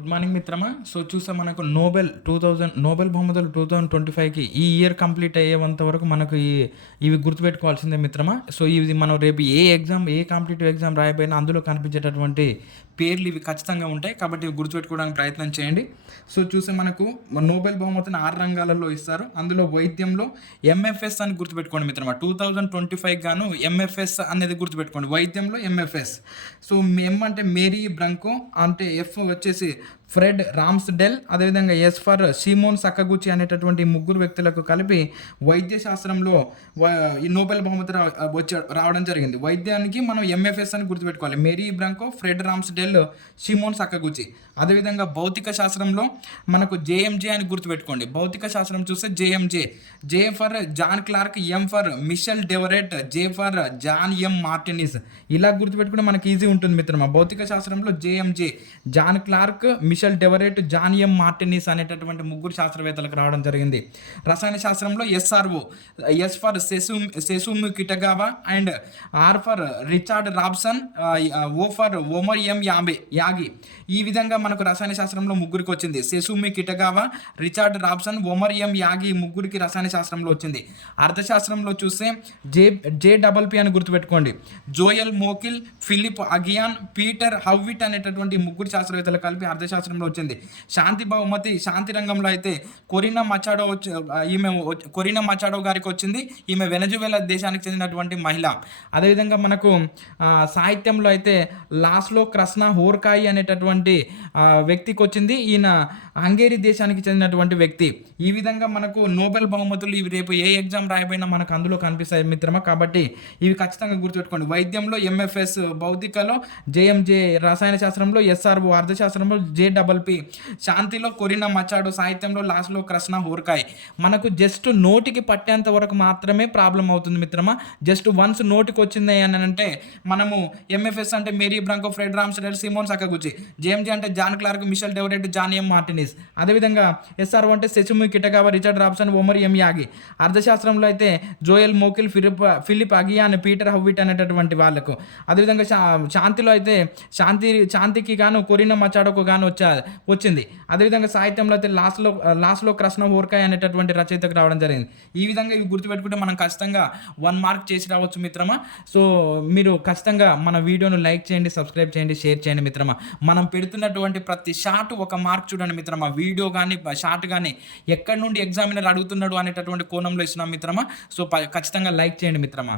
Good morning మిత్రమా. So చూసా మనకు నోబెల్ బహుమతులు 2025కి ఈ ఇయర్ కంప్లీట్ అయ్యేంత వరకు మనకు ఇవి గుర్తుపెట్టుకోవాల్సిందే మిత్రమా. సో ఇది మనం రేపు ఏ కాంపిటేటివ్ ఎగ్జామ్ రాయబోయినా అందులో కనిపించేటటువంటి పేర్లు ఇవి ఖచ్చితంగా ఉంటాయి. కాబట్టి ఇవి గుర్తుపెట్టుకోవడానికి ప్రయత్నం చేయండి. సో చూస్తే మనకు నోబెల్ బహుమతిని 6 రంగాలలో ఇస్తారు. అందులో వైద్యంలో ఎంఎఫ్ఎస్ అని గుర్తుపెట్టుకోండి మిత్రమా. 2025 గాను ఎంఎఫ్ఎస్ అనేది గుర్తుపెట్టుకోండి. వైద్యంలో ఎంఎఫ్ఎస్. సో ఎం అంటే మేరీ బ్రంకో, అంటే ఎఫ్ వచ్చేసి ఫ్రెడ్ రామ్స్డెల్, అదేవిధంగా ఎస్ ఫర్ సిమోన్ సక్కగుచి అనేటటువంటి ముగ్గురు వ్యక్తులకు కలిపి వైద్య శాస్త్రంలో ఈ నోబెల్ బహుమతి రావడం జరిగింది. వైద్యానికి మనం ఎంఎఫ్ఎస్ అని గుర్తుపెట్టుకోవాలి. Mary Brunkow, Fred Ramsdell, Simon Sakaguchi. అదేవిధంగా భౌతిక శాస్త్రంలో మనకు జేఎంజే అని గుర్తుపెట్టుకోండి. భౌతిక శాస్త్రం చూస్తే JMJ, J for John Clarke, M for Michel Devoret, J for John M Martinis. ఇలా గుర్తుపెట్టుకుంటే మనకి ఈజీ ఉంటుంది మిత్రమా. భౌతిక శాస్త్రంలో JMJ, John Clarke, Michel Devoret, John M Martinis అనేటటువంటి ముగ్గురు శాస్త్రవేత్తలకు రావడం జరిగింది. రసాయన శాస్త్రంలో SRO, S for Susumu Kitagawa and R for Richard Robson, O for Omar M Yaghi. ఈ విధంగా మనకు రసాయన శాస్త్రంలో ముగ్గురికి వచ్చింది. Susumu Kitagawa, Richard Robson, Omar M Yagi ముగ్గురికి రసాయన శాస్త్రంలో వచ్చింది. అర్థశాస్త్రంలో చూస్తే జేడబల్పి అని గుర్తుపెట్టుకోండి. Joel Mokyr, Philippe Aghion, Peter Howitt అనేటటువంటి ముగ్గురు శాస్త్రవేత్తలు కలిపి అర్థశాస్త్రంలో వచ్చింది. శాంతి బహుమతి శాంతి రంగంలో అయితే కొరినా మచాడో గారికి వచ్చింది. ఈమె వెనజువేలా దేశానికి చెందినటువంటి మహిళ. అదేవిధంగా మనకు సాహిత్యంలో అయితే లాస్లో క్రస్నా హోర్కాయి అనేటటువంటి వ్యక్తికి వచ్చింది. ఈయన హంగేరీ దేశానికి చెందినటువంటి వ్యక్తి. ఈ విధంగా మనకు నోబెల్ బహుమతులు ఇవి రేపు ఏ ఎగ్జామ్ రాయబోయినా మనకు అందులో కనిపిస్తాయి మిత్రమా. కాబట్టి ఇవి ఖచ్చితంగా గుర్తుపెట్టుకోండి. వైద్యంలో ఎంఎఫ్ఎస్, భౌతికలో జేఎంజే, రసాయన శాస్త్రంలో ఎస్ఆర్ఓ, అర్థశాస్త్రంలో జేడబల్పి, శాంతిలో కొరినా మచాడో, సాహిత్యంలో లాస్లో క్రస్నా హోర్కాయ్. మనకు జస్ట్ నోటికి పట్టేంత వరకు మాత్రమే ప్రాబ్లం అవుతుంది మిత్రమా. జస్ట్ వన్స్ నోటికి వచ్చింది అని అంటే మనము ఎంఎఫ్ఎస్ అంటే Mary Brunkow, Fred Ramsdell, Simon Sakaguchi. JMJ అంటే John Clarke, Michel Devoret, John M Martinis. అదేవిధంగా ఎస్ఆర్ఓ అంటే Susumu Kitagawa, Richard Robson, Omar M Yaghi. అర్థశాస్త్రంలో అయితే Joel Mokyr, Philippe Aghion, Peter Howitt అనేటటువంటి వాళ్ళకు. అదేవిధంగా శాంతిలో అయితే శాంతికి గాను కొరినా మచాడోకు గాను వచ్చింది. అదేవిధంగా సాహిత్యంలో అయితే లాస్లో క్రస్నా హోర్కాయ్ అనేటటువంటి రచయితకు రావడం జరిగింది. ఈ విధంగా ఇవి గుర్తుపెట్టుకుంటే మనం ఖచ్చితంగా 1 మార్క్ చేసి రావచ్చు మిత్రమా. సో మీరు ఖచ్చితంగా మన వీడియోను లైక్ చేయండి, సబ్స్క్రైబ్ చేయండి, షేర్ చేయండి మిత్రమా. మనం పెడుతున్నటువంటి ప్రతి షాట్ 1 మార్క్ చూడండి మిత్రమా. వీడియో కానీ షాట్ కానీ ఎక్కడి నుండి ఎగ్జామినర్ అడుగుతున్నాడు అనేటటువంటి కోణంలో ఇస్తున్నాం మిత్రమా. సో ఖచ్చితంగా లైక్ చేయండి మిత్రమా.